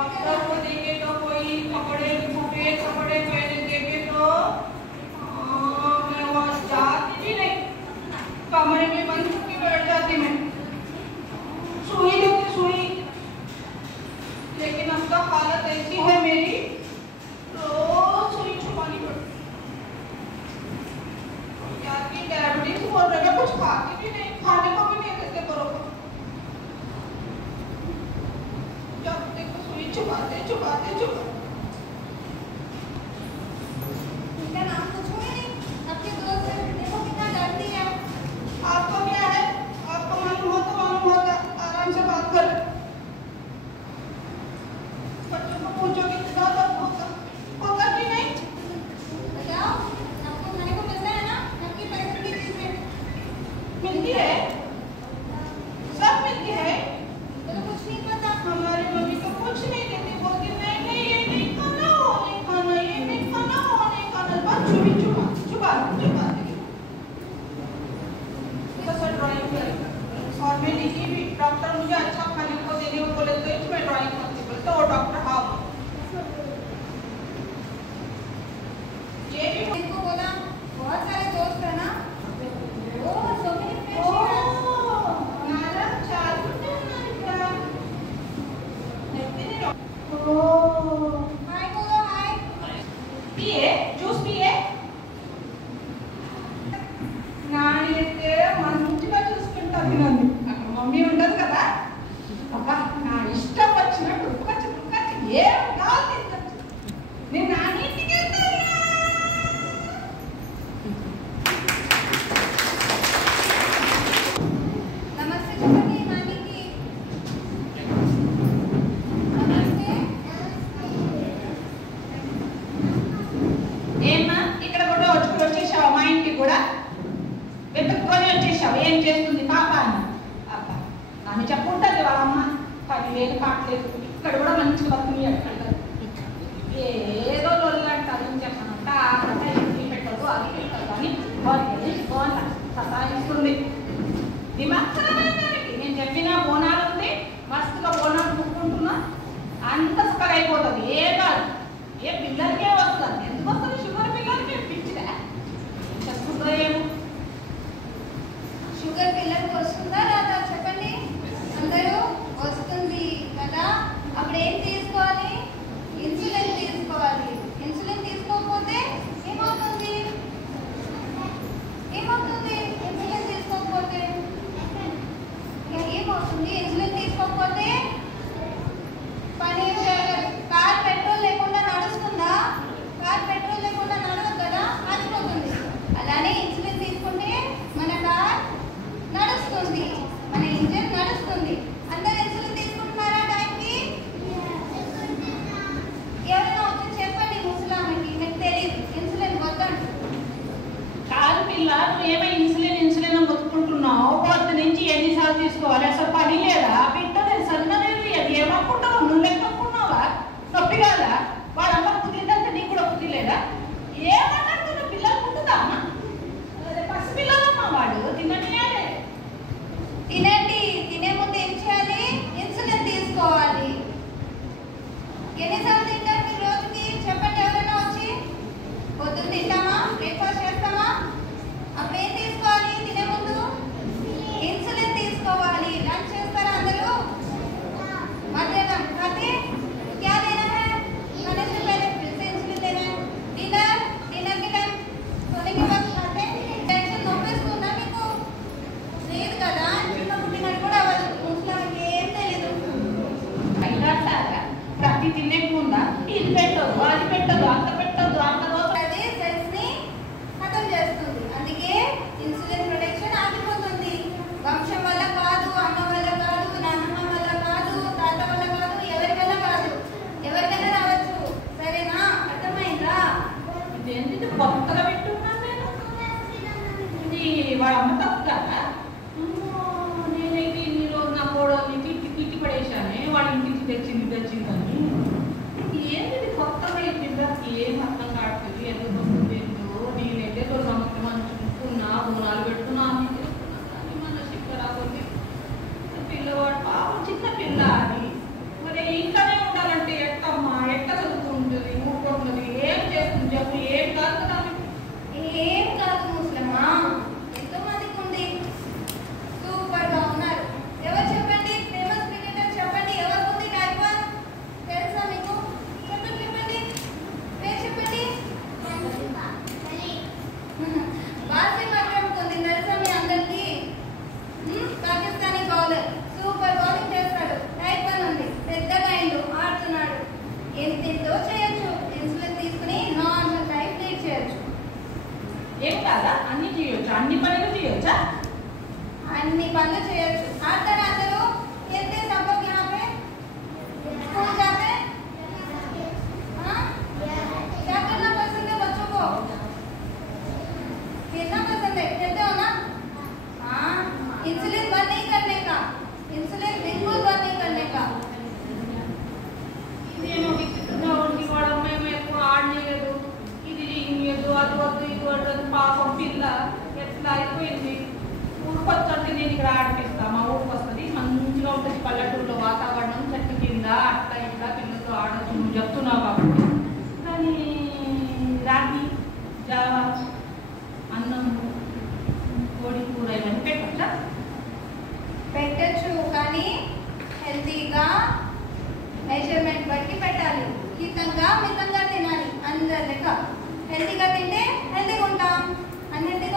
Doctor को देखे तो कोई कपड़े फूटे कपड़े पहने देखे तो मैं वहां जाती भी नहीं, कमरे में बंद करके बैठ जाती मैं, सुई देती सुई। लेकिन अब तो हालत ऐसी है मेरी, रोज सुई छुपानी पड़ती। क्या की डायबिटीज बोल रहे हैं, कुछ खाती भी नहीं, खाने को भी नहीं देते बरोबर। जब देखो सुई छुपाते छुपाते छुपाते। उनका नाम पूछोगे नहीं, आपके दोस्त है, देखो कितना डरती है। आपको क्या है, आपको मालूम होता आराम से बात कर। बच्चों को पूछोगे कितना दर्द होगा कि नहीं? बताओ, आपको खाने को मिलता है ना, आपकी पसंद की चीजें मिलती है, सब मिलती है। तो कुछ नहीं पता। हमारी मम्मी तो कुछ नहीं देती, बोलती नहीं नहीं ये नहीं खाना, वो नहीं खाना, ये नहीं खाना, वो नहीं खाना, बस छुपा छुपा छुपा देगी। बस ड्राइंग करें और मैं लिखी भी, डॉक्टर मुझे अच्छा खाने को देने को बोले तो इसमें ड्राइंग करती बोले तो वो डॉक्टर हाँ ये भी इनको बोला बहुत सारे दोस्त है ना, वो so many friends she has. हमारा चालू है ना इतने हाय बोलो हाय। पिए జ్యూస్ पिए నానైతే మంచిగా చూసుకుంటాను నన్ను, అక్కడ మమ్మీ ఉండదు కదా, అబ్బా నా ఇష్టం వచ్చినట్టు ఉక్కచ్చి ఏం కావాలి నేను నాన్నింటికి వెళ్తాను. नमस्ते చెప్పండి నానికి। నమస్తే। ఏమ్మా ఇక్కడ కూడా వచ్చేసావా, మా ఇంటికి కూడా వెతుక్కొని వచ్చేసావు, ఏం చేస్తుంది పాప అని. అబ్బా ఆమె చెప్పుంటుంది వాళ్ళమ్మ 10,000 పాటలేదు, ఇక్కడ కూడా మంచిగా బతుకుని అక్కడ ఏదో లొల్లంటారు ఏం చెప్పనంట, ఇది పెట్టదు అది పెట్టదు అని సతాయిస్తుంది. దిమాగ్ ఖరాబైందానికి నేను చెప్పిన బోనాలు ఉంది, మస్తుగా బోనాలు పుక్కుంటున్నా, అంత సుఖంగా అయిపోతుంది. ఏ కాదు ఏ పిల్లలకే వస్తుంది, ఎందుకు వస్తుంది షుగర్ పిల్లలకి పిచ్చిదా చెప్పుకుందో ఏమో. షుగర్ పిల్లలకు వస్తుందా రాదా చెప్పండి అందరూ? వస్తుంది కదా, అప్పుడు ఏం తీసుకోవాలి? ఇన్సులిన్ తీసుకోవాలి. ఇన్సులిన్ తీసుకోకపోతే ఏమవుతుంది? ఇన్సులిన్ తీసుకోకపోతే ఏమవుతుంది? ఇన్సులిన్ తీసుకోకపోతే పని కార్ పెట్రోల్ లేకుండా నడుస్తుందా? కార్ పెట్రోల్ లేకుండా నడవదు కదా, ఆగిపోతుంది. అలానే ఇన్సులిన్ తీసుకుంటే మన కార్ నడుస్తుంది, మన ఇంజిన్ నడుస్తుంది. అందరూ ఇన్సులిన్ తీసుకుంటున్నారా టైంకి? ఎవరైనా వచ్చి చెప్పండి ముసలామెకి, మీకు తెలియదు ఇన్సులిన్ వద్దండి. కాదు పిల్ల, నువ్వు ఏమో ఇన్సులిన్ ఇన్సులిన్ అని బతుకుంటున్నావు, పొద్దు నుంచి ఎన్నిసార్లు తీసుకోవాలి, అసలు పని లేదా? బిడ్డది సన్నదేవి అది ఏమనుకుంటావు, నువ్వు లెక్కనుకున్నావా? నొప్పి కాదా? వాడు అమ్మ కుదిరిందంటే నీకు కూడా కుదిలేదా? ఏమన్నట్టు పిల్లలు పుట్టుదా అమ్మ? పసి పిల్లలమ్మా, వాడు తిననియాలే. తినండి, తినే ముందు ఏం చేయాలి? ఇన్సులిన్ తీసుకోవాలి. ఎన్నిసార్లు తింటారు మీరు రోజుకి చెప్పండి ఎవరైనా వచ్చి? పొద్దున్న తింటామా, బ్రేక్ఫాస్ట్ చేస్తామా, అప్పుడు ఏం తీసుకోవాలి? తినే ముందు ఇన్సులిన్ తీసుకోవాలి. లంచ్ చేస్తారా అందరూ? मध्याह्न खाते क्या देना है? खाने से पहले फिर से इंसुलिन देना है। डिनर के टाइम सोने के बाद खाते टेंशन నొప్పేస్తుందా మీకు? లేదు కదా, చిన్న పుట్టినట్టు కూడా అవ్వదు, ముసలామెకి ఏం తెలీదు. అయినాటారా ప్రతి తినేకుండా ఇది పెట్టదు అది పెట్టదు అంత పెట్టదు అంత రోజు అదే సెల్స్ ని ఖతం చేస్తుంది. అందుకే ఇన్సులిన్ ప్రొడక్షన్ ఆగిపోతుంది. వంశం వల్ల కాదు, అమ్మ వల్ల కాదు, నాన్నమ్మ వల్ల కాదు, తాత వల్ల కాదు, ఎవరి వల్ల కాదు, ఎవరికైనా రావచ్చు. సరేనా? అర్థమైందా? ఇదేంటి కొత్తగా పెట్టున్నాను నేను, ఇది వాడు అమ్మ తప్పు కదా. నేనైతే ఇన్ని రోజు నా కోడల్ని తిట్టి పడేశాను, వాడు ఇంటికి తెచ్చిందని. ఏంటి ఇది కొత్తగా అయిపోయిందా, ఏం అర్థం కావట్లేదు, ఎందుకు వస్తుంది ఏంటో. నేనైతే సంవత్సరం అనుకున్నా, బోనాలు పెట్టుకున్నా, అన్ని చేసుకున్నా, కానీ మన శిఖరాకుంది పిల్లవాడు పాపం చిన్న పిల్ల అని. మరి ఇంట్లోనే ఉండాలంటే హెల్తీగా మెజర్మెంట్ బట్టి పెట్టాలి. మితంగా తినాలి. అందరి లెక్క హెల్తీగా తింటే హెల్తీగా ఉంటాం, అన్హెల్తీ